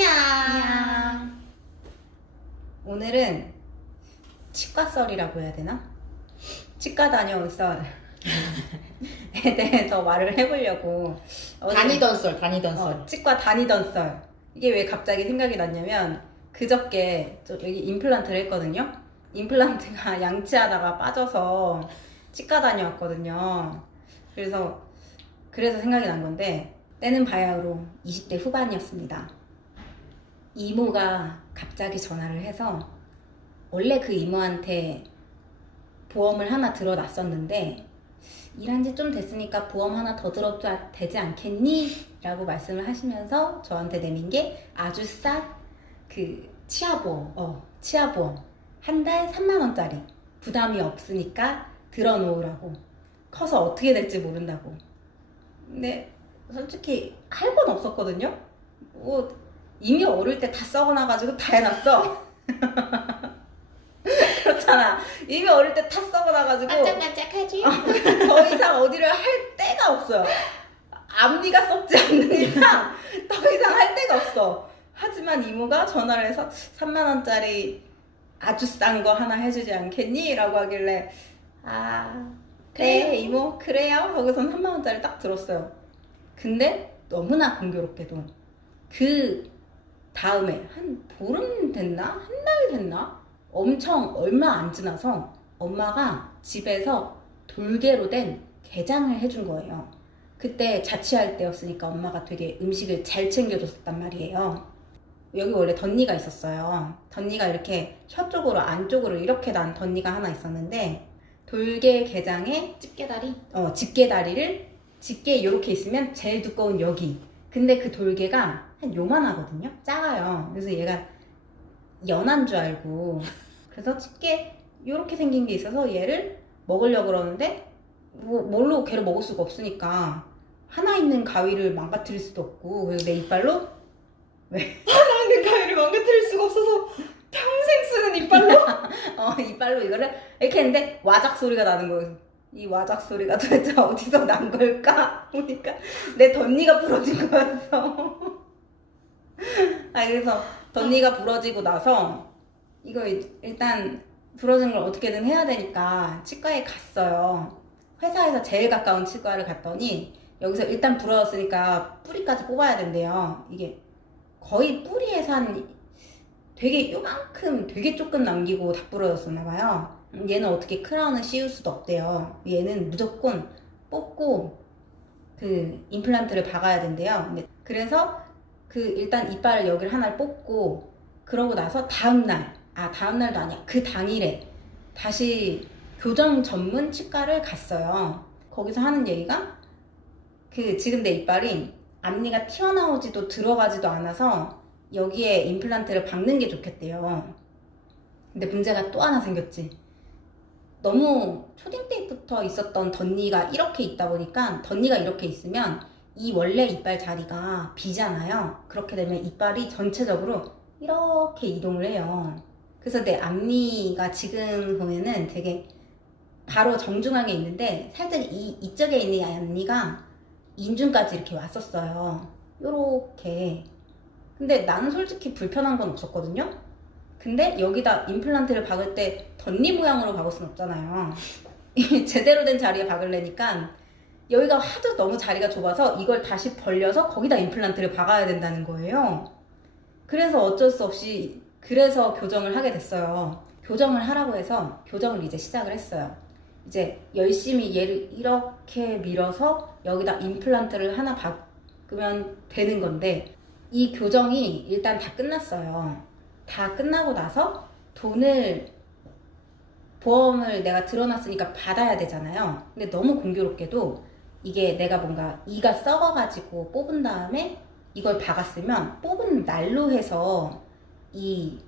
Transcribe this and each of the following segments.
안녕. 오늘은 치과 썰이라고 해야 되나? 치과 다녀온 썰에 대해서 말을 해보려고. 다니던 썰. 치과 다니던 썰. 이게 왜 갑자기 생각이 났냐면 그저께 여기 임플란트를 했거든요. 임플란트가 양치하다가 빠져서 치과 다녀왔거든요. 그래서 생각이 난 건데, 때는 바야흐로 20대 후반이었습니다. 이모가 갑자기 전화를 해서, 원래 그 이모한테 보험을 하나 들어놨었는데 일한 지 좀 됐으니까 보험 하나 더 들어도 되지 않겠니? 라고 말씀을 하시면서 저한테 내민 게 아주 싼 그 치아보험, 치아보험 한 달 3만원짜리 부담이 없으니까 들어놓으라고. 커서 어떻게 될지 모른다고. 근데 솔직히 할 건 없었거든요. 뭐 이미 어릴 때 다 썩어놔가지고 다 해놨어. 그렇잖아. 이미 어릴 때 다 썩어놔가지고 반짝반짝하지? 더 이상 어디를 할 데가 없어요. 앞니가 썩지 않는 이상 더 이상 할 데가 없어. 하지만 이모가 전화를 해서 3만원짜리 아주 싼 거 하나 해주지 않겠니? 라고 하길래, 아 그래 이모 그래요? 거기서 3만원짜리 딱 들었어요. 근데 너무나 공교롭게도 그 다음에 한 보름 됐나? 한 달 됐나? 엄청 얼마 안 지나서 엄마가 집에서 돌개로 된 게장을 해준 거예요. 그때 자취할 때였으니까 엄마가 되게 음식을 잘 챙겨줬단 말이에요. 여기 원래 덧니가 있었어요. 덧니가 이렇게 혀 쪽으로 안쪽으로 이렇게 난 덧니가 하나 있었는데, 돌개 게장에 집게다리? 집게다리를, 집게 이렇게 있으면 제일 두꺼운 여기. 근데 그 돌개가 한 요만하거든요. 작아요. 그래서 얘가 연한 줄 알고, 그래서 집게 이렇게 생긴 게 있어서 얘를 먹으려고 그러는데 뭘로 걔를 먹을 수가 없으니까 하나 있는 가위를 망가뜨릴 수도 없고, 그래서 내 이빨로 하나 있는 가위를 망가뜨릴 수가 없어서 평생 쓰는 이빨로? 이빨로 이거를 이렇게 했는데 와작 소리가 나는 거예요. 이 와작 소리가 도대체 어디서 난 걸까? 보니까 내 덧니가 부러진 거였어. 그래서 덧니가 부러지고 나서 이거 일단 부러진 걸 어떻게든 해야 되니까 치과에 갔어요. 회사에서 제일 가까운 치과를 갔더니 여기서 일단 부러졌으니까 뿌리까지 뽑아야 된대요. 이게 거의 뿌리에서 한 되게 요만큼 되게 조금 남기고 다 부러졌었나 봐요. 얘는 어떻게 크라운을 씌울 수도 없대요. 얘는 무조건 뽑고 그 임플란트를 박아야 된대요. 그래서 그 일단 이빨을 여기를 하나를 뽑고, 그러고 나서 다음날도 아니야, 그 당일에 다시 교정 전문 치과를 갔어요. 거기서 하는 얘기가, 그 지금 내 이빨이 앞니가 튀어나오지도 들어가지도 않아서 여기에 임플란트를 박는 게 좋겠대요. 근데 문제가 또 하나 생겼지. 너무 초딩 때부터 있었던 덧니가 이렇게 있다 보니까, 덧니가 이렇게 있으면 이 원래 이빨 자리가 비잖아요. 그렇게 되면 이빨이 전체적으로 이렇게 이동을 해요. 그래서 내 앞니가 지금 보면은 되게 바로 정중앙에 있는데, 살짝 이쪽에 있는 앞니가 인중까지 이렇게 왔었어요. 요렇게. 근데 나는 솔직히 불편한 건 없었거든요. 근데 여기다 임플란트를 박을 때 덧니 모양으로 박을 순 없잖아요. 제대로 된 자리에 박으려니까 여기가 하도 너무 자리가 좁아서 이걸 다시 벌려서 거기다 임플란트를 박아야 된다는 거예요. 그래서 어쩔 수 없이 그래서 교정을 하게 됐어요. 교정을 하라고 해서 교정을 이제 시작을 했어요. 이제 열심히 얘를 이렇게 밀어서 여기다 임플란트를 하나 박으면 되는 건데, 이 교정이 일단 다 끝났어요. 다 끝나고 나서 보험을 내가 들어놨으니까 받아야 되잖아요. 근데 너무 공교롭게도 이게 내가 뭔가 이가 썩어가지고 뽑은 다음에 이걸 박았으면 뽑은 날로 해서 이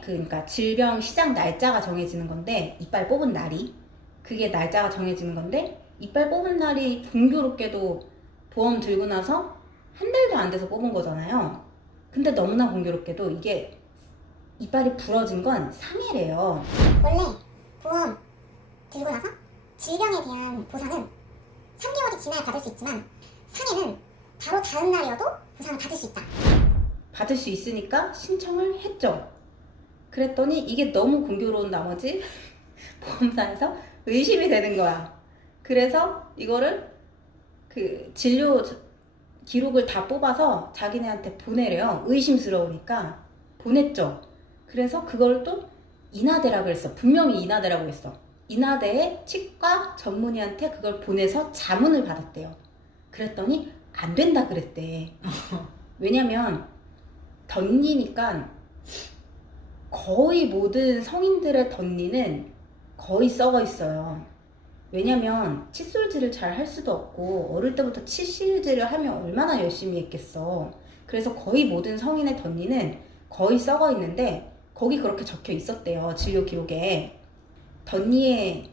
그러니까 질병 시작 날짜가 정해지는 건데, 이빨 뽑은 날이, 그게 날짜가 정해지는 건데, 이빨 뽑은 날이 공교롭게도 보험 들고 나서 한 달도 안 돼서 뽑은 거잖아요. 근데 너무나 공교롭게도 이게 이빨이 부러진 건 상해래요. 원래 보험 들고 나서 질병에 대한 보상은 3개월이 지나야 받을 수 있지만 상해는 바로 다음 날이어도 보상을 받을 수 있다. 받을 수 있으니까 신청을 했죠. 그랬더니 이게 너무 공교로운 나머지 보험사에서 의심이 되는 거야. 그래서 이거를 그 진료 기록을 다 뽑아서 자기네한테 보내래요. 의심스러우니까 보냈죠. 그래서 그걸 또 인하대라고 그랬어. 분명히 인하대라고 했어. 인하대의 치과 전문의한테 그걸 보내서 자문을 받았대요. 그랬더니 안 된다 그랬대. 왜냐면 덧니니까 거의 모든 성인들의 덧니는 거의 썩어 있어요. 왜냐면 칫솔질을 잘 할 수도 없고 어릴 때부터 칫솔질을 하면 얼마나 열심히 했겠어. 그래서 거의 모든 성인의 덧니는 거의 썩어 있는데 거기 그렇게 적혀 있었대요. 진료 기록에 덧니에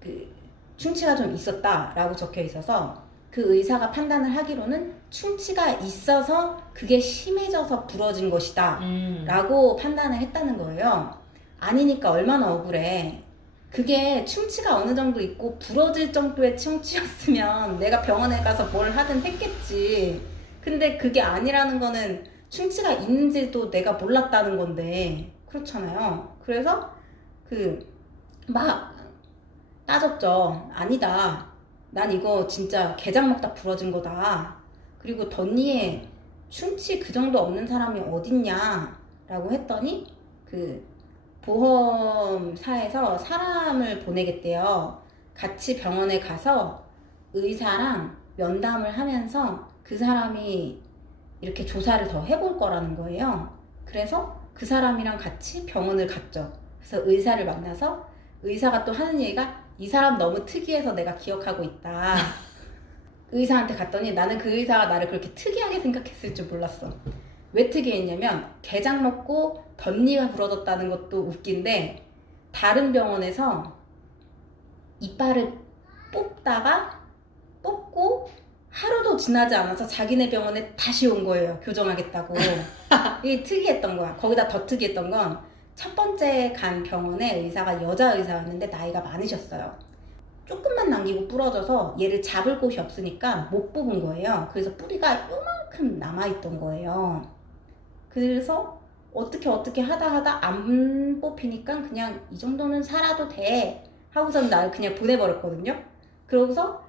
그 충치가 좀 있었다라고 적혀 있어서 그 의사가 판단을 하기로는 충치가 있어서 그게 심해져서 부러진 것이다 라고 판단을 했다는 거예요. 아니니까 얼마나 억울해. 그게 충치가 어느 정도 있고 부러질 정도의 충치였으면 내가 병원에 가서 뭘 하든 했겠지. 근데 그게 아니라는 거는 충치가 있는지도 내가 몰랐다는 건데 그렇잖아요. 그래서 막 따졌죠. 아니다. 난 이거 진짜 게장 먹다 부러진 거다. 그리고 덧니에 충치 그 정도 없는 사람이 어딨냐 라고 했더니 그 보험사에서 사람을 보내겠대요. 같이 병원에 가서 의사랑 면담을 하면서 그 사람이 이렇게 조사를 더 해볼 거라는 거예요. 그래서 그 사람이랑 같이 병원을 갔죠. 그래서 의사를 만나서 의사가 또 하는 얘기가 이 사람 너무 특이해서 내가 기억하고 있다. 의사한테 갔더니 나는 그 의사가 나를 그렇게 특이하게 생각했을 줄 몰랐어. 왜 특이했냐면 게장 먹고 덧니가 부러졌다는 것도 웃긴데 다른 병원에서 이빨을 뽑고 하루도 지나지 않아서 자기네 병원에 다시 온 거예요. 교정하겠다고. 이게 특이했던 거야. 거기다 더 특이했던 건 첫 번째 간 병원에 의사가 여자 의사였는데 나이가 많으셨어요. 조금만 남기고 부러져서 얘를 잡을 곳이 없으니까 못 뽑은 거예요. 그래서 뿌리가 요만큼 남아있던 거예요. 그래서 어떻게 하다 안 뽑히니까 그냥 이 정도는 살아도 돼 하고선 나를 그냥 보내버렸거든요. 그러고서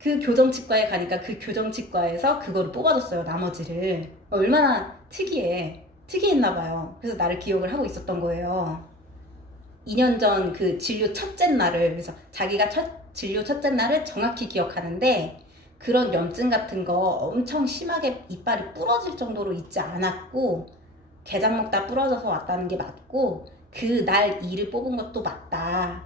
그 교정치과에 가니까 그 교정치과에서 그거를 뽑아줬어요. 나머지를. 얼마나 특이했나 봐요. 그래서 나를 기억을 하고 있었던 거예요. 2년 전 그 진료 첫째 날을, 그래서 자기가 진료 첫째 날을 정확히 기억하는데 그런 염증 같은 거 엄청 심하게 이빨이 부러질 정도로 있지 않았고 게장 먹다 부러져서 왔다는 게 맞고 그 날 이를 뽑은 것도 맞다.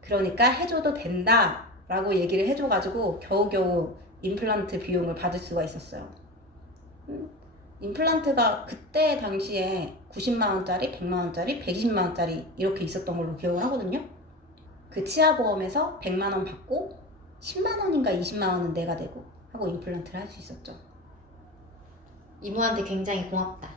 그러니까 해줘도 된다 라고 얘기를 해줘가지고 겨우겨우 임플란트 비용을 받을 수가 있었어요. 임플란트가 그때 당시에 90만원짜리, 100만원짜리, 120만원짜리 이렇게 있었던 걸로 기억을 하거든요. 그 치아보험에서 100만원 받고 10만원인가 20만원은 내가 내고 하고 임플란트를 할 수 있었죠. 이모한테 굉장히 고맙다.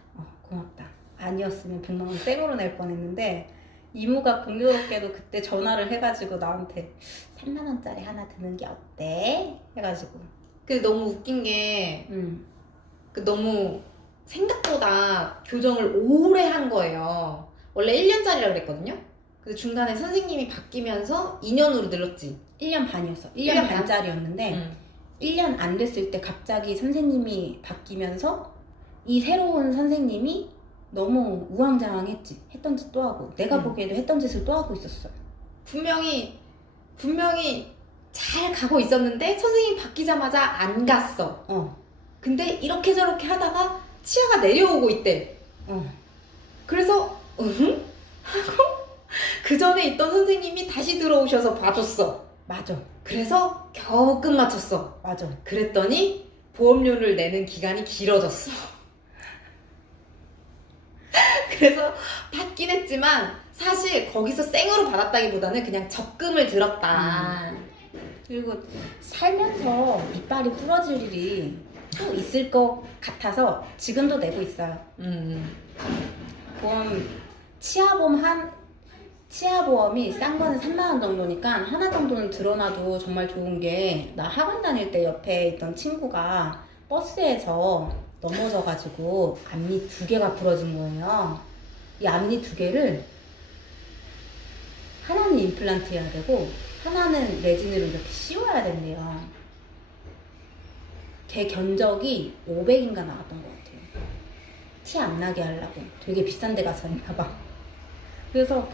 고맙다. 아니었으면 100만원 생으로 낼 뻔했는데 이모가 공교롭게도 그때 전화를 해가지고 나한테 3만원짜리 하나 드는 게 어때? 해가지고 근데 너무 웃긴 게 너무 생각보다 교정을 오래 한 거예요. 원래 1년짜리라고 그랬거든요. 근데 중간에 선생님이 바뀌면서 2년으로 늘었지. 1년 반이었어. 1년 1년 반? 반짜리였는데 1년 안 됐을 때 갑자기 선생님이 바뀌면서 이 새로운 선생님이 너무 우왕좌왕했지. 했던 짓 또 하고 내가 보기에도 했던 짓을 또 하고 있었어. 분명히 잘 가고 있었는데 선생님이 바뀌자마자 안 갔어. 근데 이렇게 저렇게 하다가 치아가 내려오고 있대. 그래서 하고 그 전에 있던 선생님이 다시 들어오셔서 봐줬어. 맞아. 그래서 겨우 끝 맞췄어. 맞아. 그랬더니 보험료를 내는 기간이 길어졌어. 그래서 받긴 했지만 사실 거기서 생으로 받았다기보다는 그냥 적금을 들었다. 그리고 살면서 이빨이 부러질 일이 또 있을 것 같아서 지금도 내고 있어요. 치아보험이 싼 거는 3만원 정도니까 하나 정도는 들어놔도 정말 좋은 게 나 학원 다닐 때 옆에 있던 친구가 버스에서 넘어져가지고 앞니 2개가 부러진 거예요. 이 앞니 2개를 하나는 임플란트 해야 되고 하나는 레진으로 이렇게 씌워야 된대요. 걔 견적이 500인가 나왔던 것 같아요. 티 안 나게 하려고. 되게 비싼 데 가서 했나봐. 그래서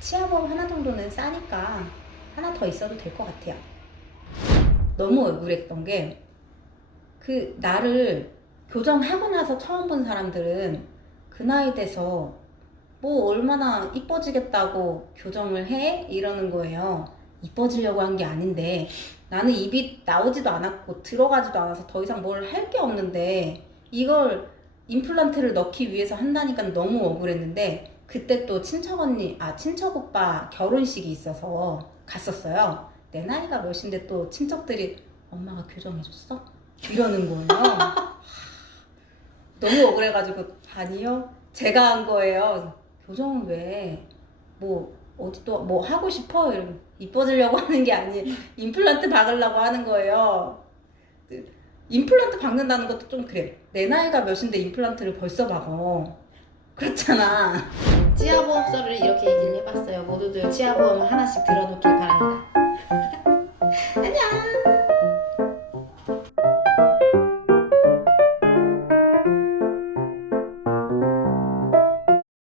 치아보험 하나 정도는 싸니까 하나 더 있어도 될 것 같아요. 너무 억울했던 게 그 나를 교정하고 나서 처음 본 사람들은 그 나이 돼서 뭐 얼마나 이뻐지겠다고 교정을 해? 이러는 거예요. 이뻐지려고 한 게 아닌데 나는 입이 나오지도 않았고 들어가지도 않아서 더 이상 뭘 할 게 없는데 이걸 임플란트를 넣기 위해서 한다니까 너무 억울했는데 그때 또 친척 오빠 결혼식이 있어서 갔었어요. 내 나이가 몇인데 또 친척들이 엄마가 교정해줬어? 이러는 거예요. 너무 억울해가지고 아니요 제가 한 거예요. 교정은 왜 뭐 어디 또 뭐 하고 싶어? 이러면 이뻐지려고 하는 게 아니에요. 임플란트 박으려고 하는 거예요. 임플란트 박는다는 것도 좀 그래. 내 나이가 몇인데 임플란트를 벌써 박어. 그렇잖아. 치아보험서를 이렇게 얘기를 해봤어요. 모두들 치아보험을 하나씩 들어놓길 바랍니다.